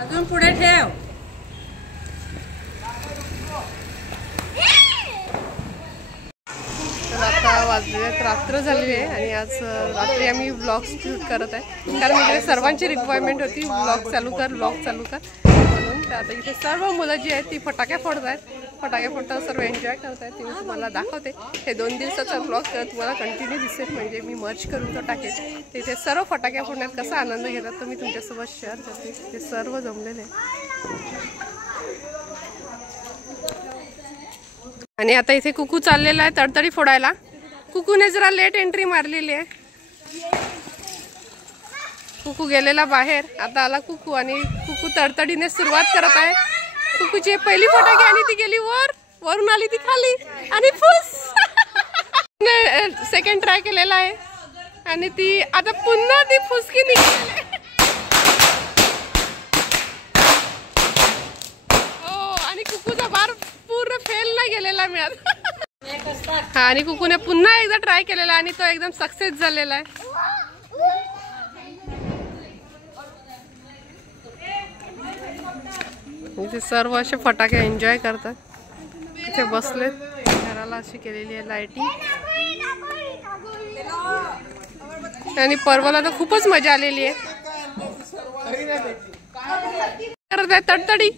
अजून पुढे ठेव। तर आता वाजलेत रात्र झाली आहे आणि आज रात्री आम्ही व्लॉग शूट करत आहे, कारण इकडे सर्वांची रिक्वायरमेंट होती व्लॉग चालू कर म्हणून। तर आता इथे सर्व मुलं जी आहेत ती फटाके फोडत आहेत, फटाके फोडताना सर्व एन्जॉय करत आहेत। ते मी तुम्हाला दाखवते। हे 2 दिवसाचा व्लॉग तुम्हाला कंटिन्यू दिसेल, म्हणजे मी मर्ज करून तो टाकेल। तिथे सर्व फटाके फोडण्यात कसा आनंद घेतात तो मी तुमच्यासोबत शेअर करते। ते सर्व जमलेले आणि आता इथे कुकू चाललेला आहे तडतडी फोडायला। कुकूने जरा लेट एंट्री मारलेली आहे। कुकू गेलेला बाहेर, आता आला कुकू आणि कुकू तडतडीने सुरुवात करत आहे। कुकूची पहिली फटाके आणि ती गेली वर, वरून आली ती खाली आणि फुस। सेकंड ट्राय केलेला आहे आणि ती आता पुन्हा ती फुसकी निघाली। हो, आणि कुकूचा बार पूर्ण फेल नाही गेलेला मिळत। हा, आणि कुकूने पुन्हा एकदा ट्राय केलेला आणि तो एकदम सक्सेस झालेला आहे। इथे सर्व असे फटाके एन्जॉय करतात। इथे बसलेत, घराला अशी केलेली आहे लाइटिंग आणि पर्वाला तर खूपच मजा आलेली आहे। करत आहे तडतडी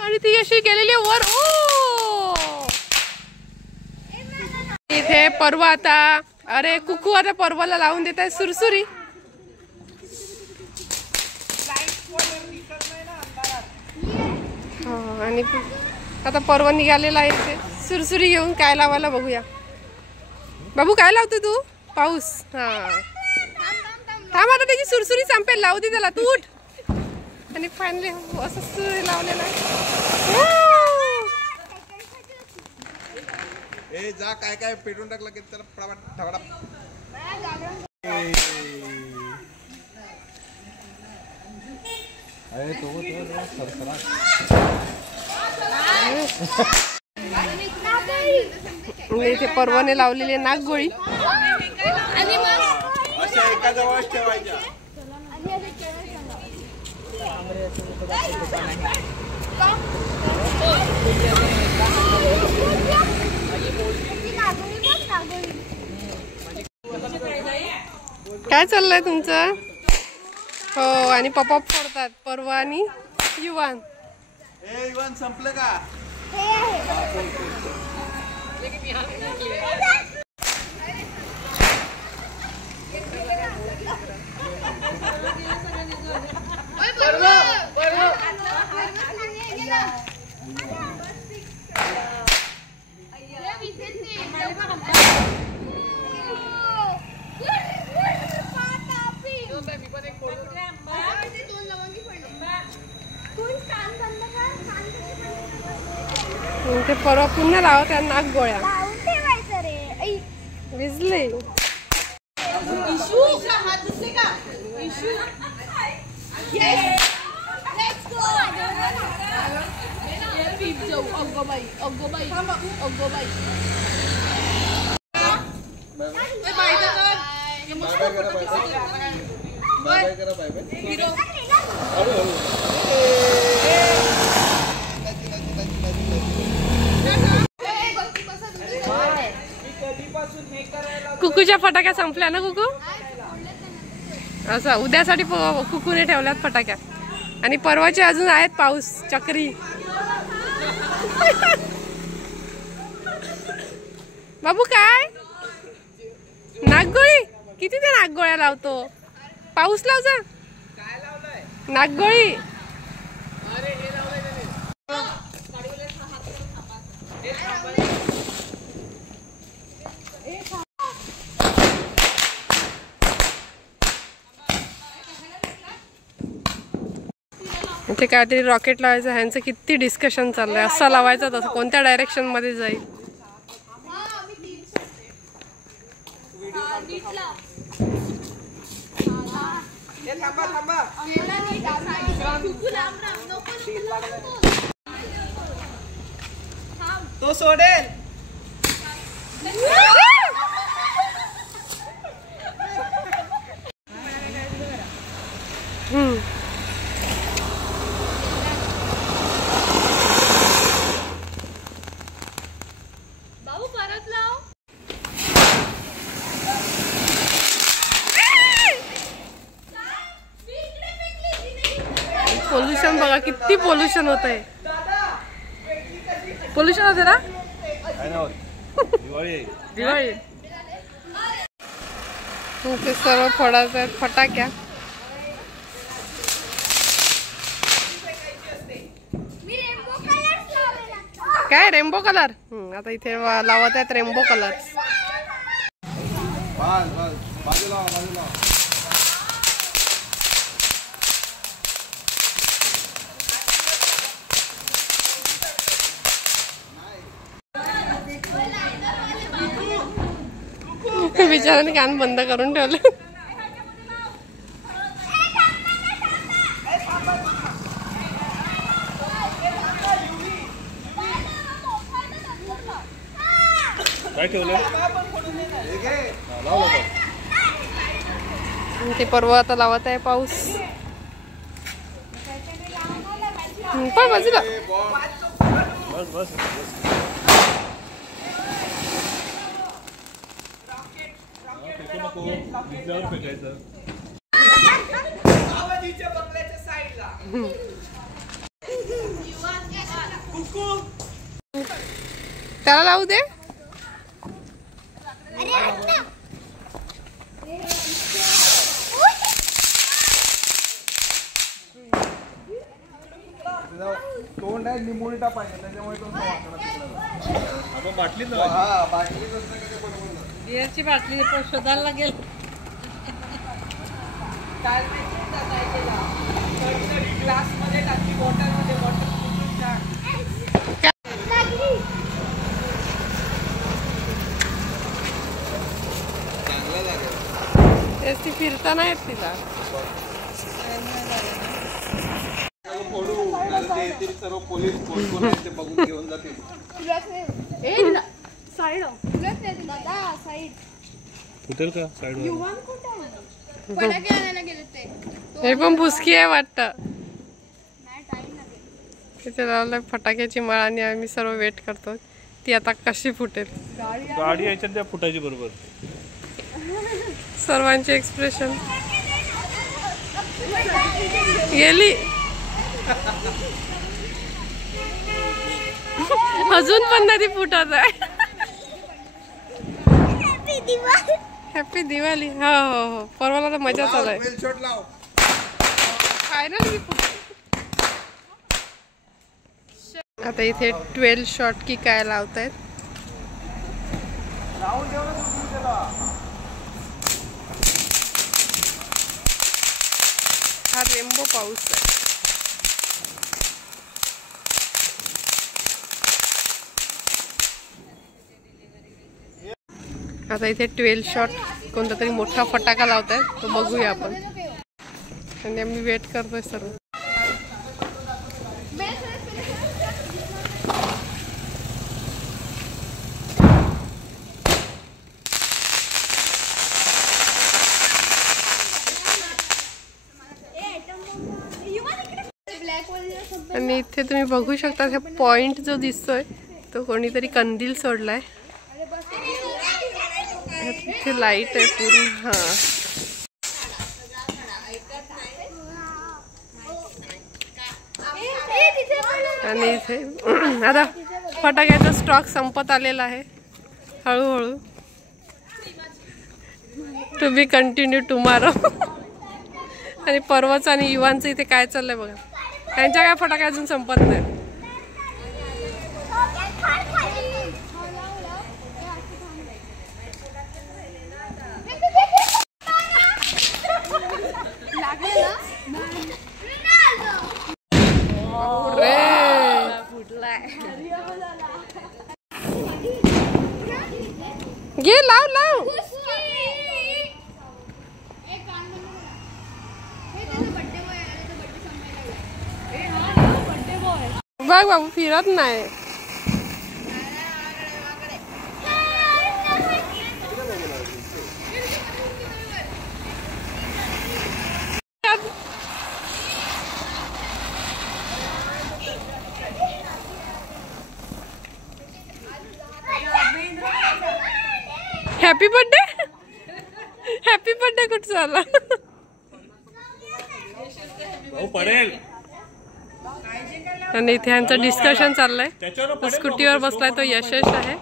आणि ती अशी गेलेली आहे वर। ओ, इथे पर्वा आता, अरे कुकू आता पर्वाला लावून देत आहे सुरसुरी। आणि आता पर्व निघालेला आहे इथे सुरसुरी घेऊन। काय लावायला बघूया। बाबू काय लावतो तू? पाऊस। हा, थांब आता त्याची सुरसुरी संपेल, लावू दे त्याला, तू उठ। आणि फायनली असं सुरसुरी लावलेला आहे। ए जा, काय काय पेटून टाकलं की त्याला ठवडा। अरे तो सरसरा। इथे पर्वाने लावलेली नागगोळी। अशा एका जवळच ठेवायच्या। काय चाललंय तुमचं? हो, आणि पॉपअप फोडतात पर्वा आणि युवान। ए युवान, संपलं का? ते परवा पुन्हा लावत आहे नागगोळ्या। विजले कुकूच्या फटाक्या संपल्या ना कुकू? असं उद्यासाठी कुकूने ठेवल्यात फटाक्या आणि परवाचे अजून आहेत पाऊस चक्री। बाबू काय नागगोळी? किती ते नागगोळ्या लावतो? पाऊस लाव जा। नागगोळी इथे काहीतरी रॉकेट लावायचं, ह्यांचं किती डिस्कशन चाललंय। असा लावायचा तसं कोणत्या डायरेक्शन मध्ये जाईल। तो सोडेल। पोल्युशन बघा, किती पोल्युशन होत आहे. पोल्युशन होते ना दिवाळी. ते सर्व फोडायचे आहेत फटाक्या. काय रेनबो कलर? आता इथे लावत आहेत रेनबो कलर. बिचाराने कान बंद करून ठेवले. काय ठेवलं? ते पर्व आता लावत आहे पाऊस. पण बाजूला बस बस फेकायचं. त्याला लावू दे. तोंड आहे निमोनिटा पाहिजे त्याच्यामुळे तो आपण बाटलीत ना. हा बाटलीत बिअरची बाटली शोधायला लागेल. ग्लासमध्ये टाकली, बॉटलमध्ये बॉटल. चांगला लागेल. तेच ती फिरता नाही येत तिला. सर्व पोलीस कोण आहे ते बघून घेऊन जातील. कुठे का साईड हे पण भुसकी आहे वाटतं. तिथे लावलंय फटाक्याची माळ आणि आम्ही सर्व वेट करतो ती आता कशी फुटेल. गाडी यायच्या त्या फुटायची बरोबर. सर्वांचे एक्सप्रेशन गेली. अजून पण नदी फुटत आहे. हॅपी दिवाळी. हो हो हो परवाला तर मजा चालू आहे. फायनली आता इथे 12 शॉट की काय लावतायत. हा रेनबो पाऊस आहे. आता इथे 12 शॉट कोणता तरी मोठा फटाका लावताय तो बघूया आपण. आणि आम्ही वेट करतोय सर्व. आणि इथे तुम्ही बघू शकता हा पॉइंट जो दिसतोय तो कोणीतरी कंदील सोडलाय. इथे लाईट आहे पूर्ण. हा आणि इथे आता फटाक्याचा स्टॉक संपत आलेला आहे हळूहळू. To be continue tomorrow. आणि पर्वच आणि युवांचं इथे काय चाललंय बघा. त्यांच्या काय फटाक्या अजून संपत नाही. घे लाव लाव. बघ बाबू फिरत नाही. Happy birthday. हॅपी बर्थडे कुठं झाला. पडेल आणि इथे यांचं डिस्कशन चाललंय. तो स्कूटीवर बसलाय तो यशश आहे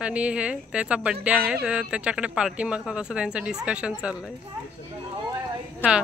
आणि हे त्याचा बर्थडे आहे तर त्याच्याकडे पार्टी मागतात असं त्यांचं डिस्कशन चाललंय. हां